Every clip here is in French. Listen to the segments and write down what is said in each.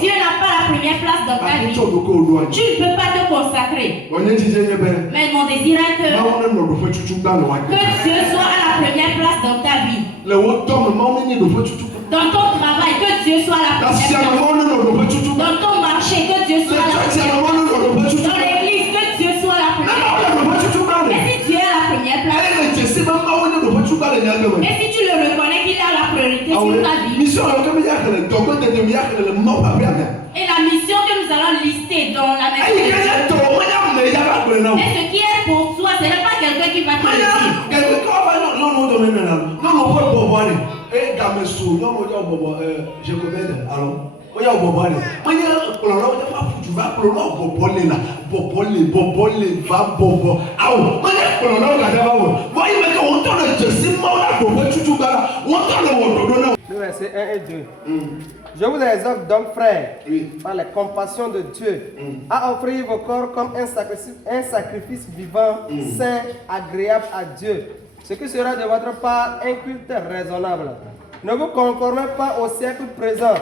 Dieu n'a pas la première place dans ta vie, tu ne peux pas te consacrer. Mais mon désir est que Dieu soit à la première place dans ta vie. Dans ton travail, que Dieu soit la première place. Dans ton marché, que Dieu soit la première place. Dans l'église, que Dieu soit la première place. Et si Dieu est la première place, et si tu le reconnais qu'il a la priorité sur ta vie, et la mission que nous allons lister dans la maison de Dieu, et ce qui est pour toi, ce n'est pas quelqu'un qui va te le dire. Je connais alors. Le verset 1 et 2. Je vous exhorte donc, frères, par la compassion de Dieu, à offrir vos corps comme un sacrifice vivant, saint, agréable à Dieu, ce qui sera de votre part un culte raisonnable. Ne vous conformez pas au siècle présent,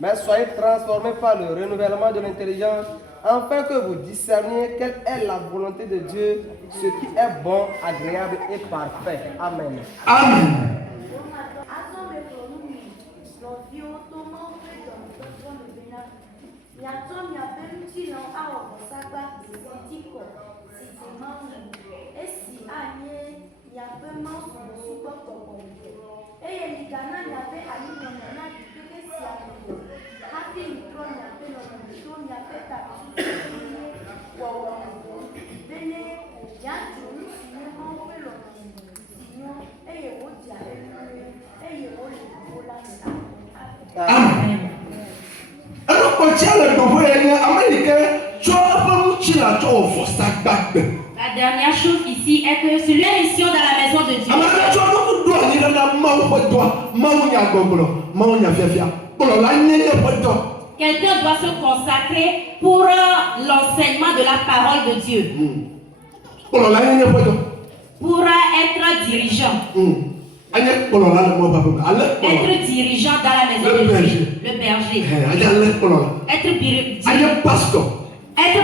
mais soyez transformés par le renouvellement de l'intelligence, afin que vous discerniez quelle est la volonté de Dieu, ce qui est bon, agréable et parfait. Amen. Amen. La dernière chose ici est que celui qui est mission dans la maison de Dieu. Quelqu'un doit se consacrer pour l'enseignement de la parole de Dieu. Pour être dirigeant. Être dirigeant dans la maison de Dieu. Le berger. Être pasteur. Être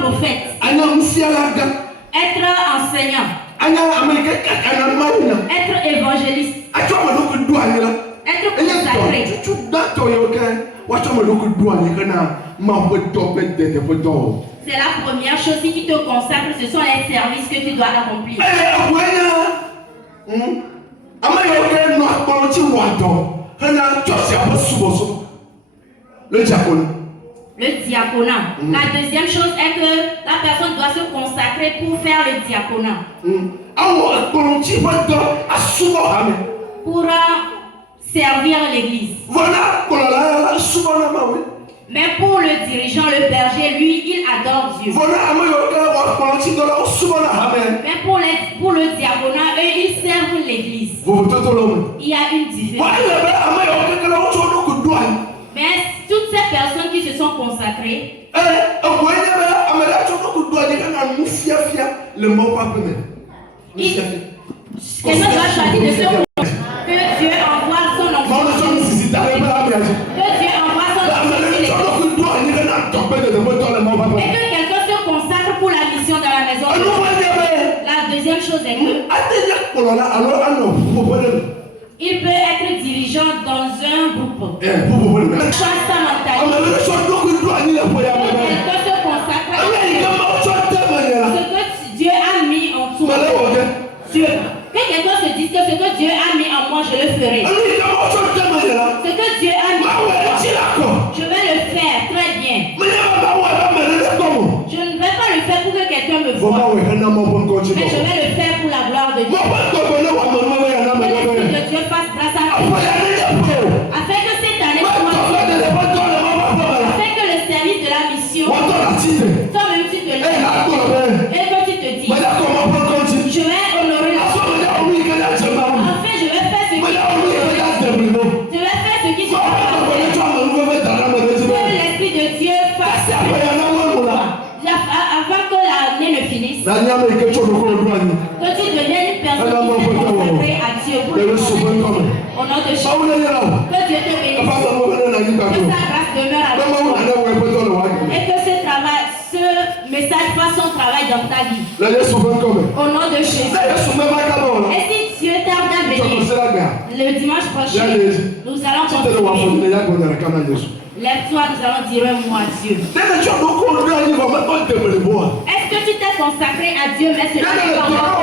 prophète. Être enseignant. Être évangéliste. Être consacré. C'est la première chose. Si tu te consacres, ce sont les services que tu dois accomplir. Le diaconat. La deuxième chose est que la personne doit se consacrer pour faire le diaconat. Pour servir l'église. Mais pour le dirigeant, le berger, lui, il adore Dieu. Mais pour le diaconat, eux, ils servent l'église. Il y a une différence. Mais toutes ces personnes qui se sont consacrées, quelqu'un doit choisir de se consacrer. Que Dieu envoie son enfant. Que Dieu envoie son enfant. Et que quelqu'un se consacre pour la mission dans la maison. La deuxième chose est que il peut être dirigeant dans un groupe. Change sa mentalité. Quelqu'un se consacre à ce que Dieu a mis en toi. Dieu. Que quelqu'un se dise que ce que Dieu a mis en moi, je le ferai. Ce que Dieu a mis en moi, je vais le faire très bien. Je ne vais pas le faire pour que quelqu'un me voie. Mais je vais le faire pour la gloire de Dieu. Que l'Esprit de Dieu fasse grâce à nous. Afin que cette année soit afin que le service de la mission, toi-même tu te lèves et que tu te dis, je vais honorer la enfin je vais faire ce qui se passe. Que l'Esprit de Dieu fasse avant que l'année ne finisse. Que tu deviennes une personne qui s'est consacrée à Dieu pour le au nom de Jésus. Que Dieu grâce demeure avec toi. Et que ce message fasse son travail dans ta vie. Au nom de Jésus. Et si Dieu tarde à venir, le dimanche prochain, nous allons continuer. Lève-toi, nous allons dire un mot à Dieu. Est-ce que tu t'es consacré à Dieu, mais ce n'est pas encore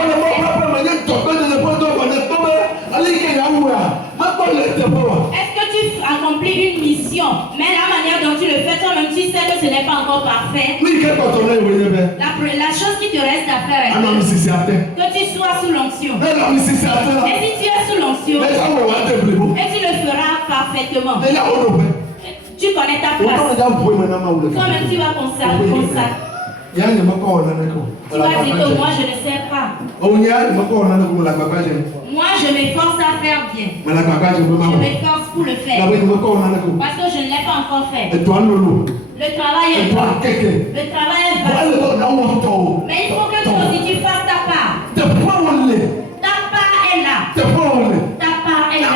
Est-ce que tu accomplis une mission, mais la manière dont tu le fais, toi-même tu sais que ce n'est pas encore parfait. La chose qui te reste à faire est que tu sois sous l'onction. Et si tu es sous l'onction, et tu le feras parfaitement. Tu connais ta place. Toi-même tu vas consacrer. Tu vas dire que moi je ne sais pas. Moi je m'efforce à faire bien. Je m'efforce pour le faire. Parce que je ne l'ai pas encore fait. Le travail est vain. Le travail est vain. Mais il faut que toi aussi tu fasses ta part. Ta part est là. Ta part est là.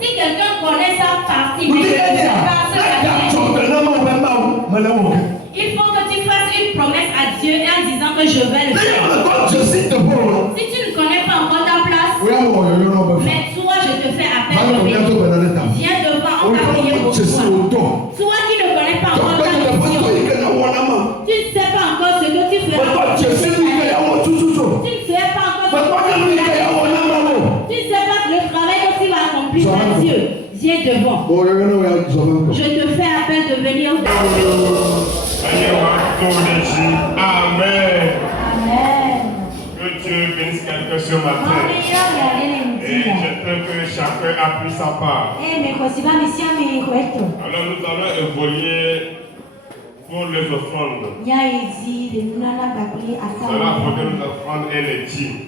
Si quelqu'un connaît sa partie, mais ne sait pas ce qu'elle fait, il faut que tu fasses une promesse à Dieu en disant que je vais le faire. Si tu ne connais pas encore ta place, mais toi je te fais appel de venir. Viens devant, on va prier pour toi. Toi qui ne connais pas encore ta mission, tu ne sais pas encore ce que tu feras. Tu ne sais pas encore ce que tu feras. Tu ne sais pas le travail que tu vas accomplir à Dieu. Viens devant. Je te fais appel de venir devant. Amen. Que Dieu bénisse quelqu'un ce matin. Et j'espère que chacun a pris sa part. Alors nous allons évoluer pour les offrandes. Cela pour que nous offrandes et les dîmes.